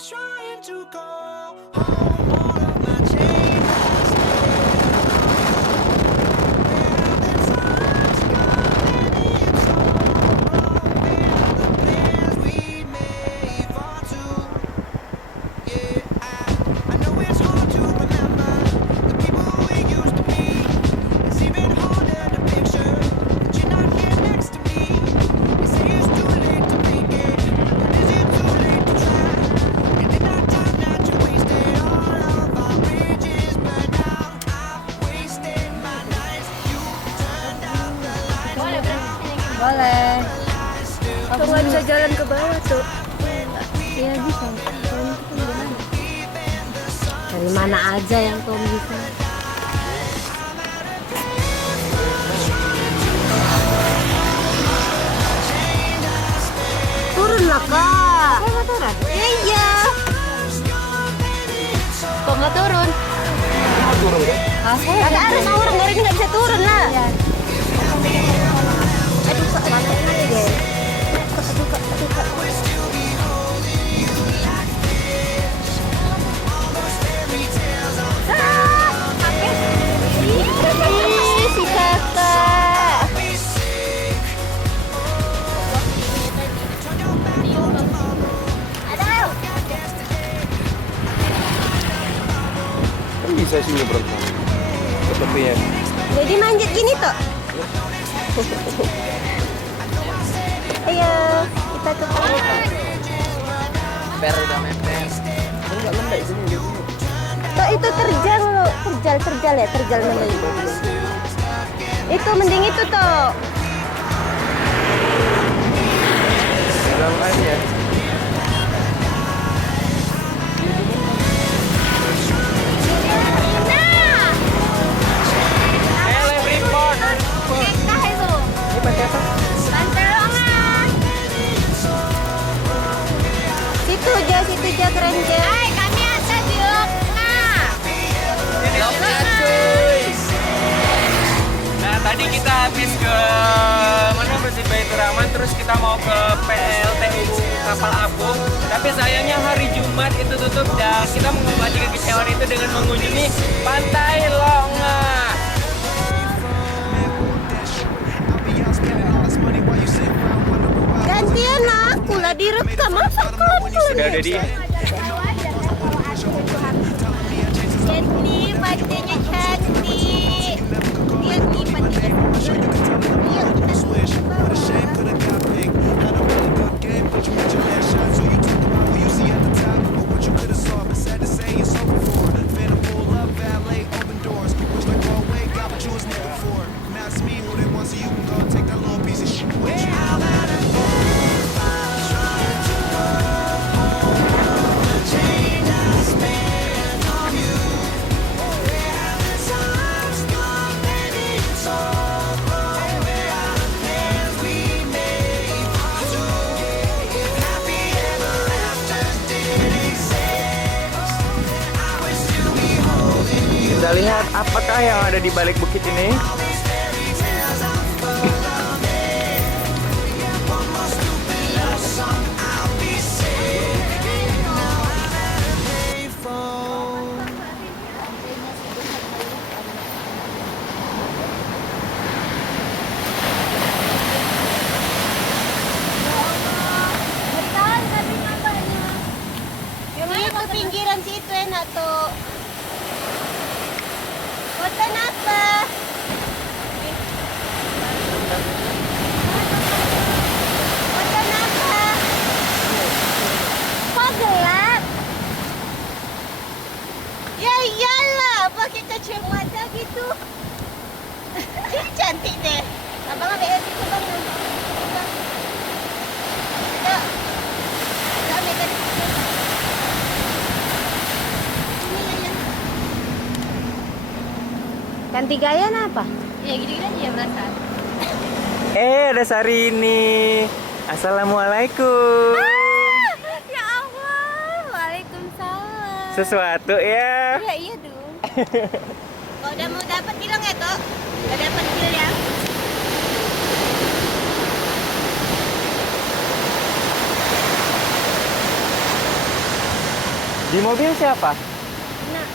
trying to go home. All of my change has Boleh. Aku nggak bisa jalan ke bawah tuh. Iya bisa. Dari mana aja yang kau bisa? Turunlah kak. Saya mau turun. Iya. Kok nggak turun? Turun kan? Kata harus turun, dari ini nggak bisa turun lah. Iya. Si kakak. Kan bisa sih nyebrang. Tepinya. Jadi manjat gini tuh. Ayo, kita ke bawah. Memper udah memper. Enggak lembek sini. Tuh itu terjal lo, terjal ya, terjal namanya. Itu mending itu tuh. Dalam airnya. Situ aja keren aja. Hai, kami ada di Lokna. Nah, tadi kita habis ke mana Masjid Baitur Rahman, terus kita mau ke PLTU Kapal Apung. Tapi sayangnya hari Jumat itu tutup dan kita mengobati kekecewaan itu dengan mengunjungi Pantai Longa. Gantian aku lah direkam, masa kamu Sudah ada di Cantik, pantainya cantik. Lihat nih pantainya. Kita lihat apakah yang ada di balik bukit ini. Itu pinggiran situ enak tuh. Foto apa? Foto apa? Kok gelap? Ya iyalah, pakai kacamata gitu. Ini cantik deh. Abang ambil yang situ bang. Yuk. Kita ambil dari situ. Ganti gaya apa? Ya gini-gini aja ya merasa. Ada Sarini. Assalamualaikum. Ya Allah, waalaikumsalam. Sesuatu ya. Ya iya dong. Kalau udah mau dapat bilang ya toh. Udah dapat deal ya. Di mobil siapa? Nah,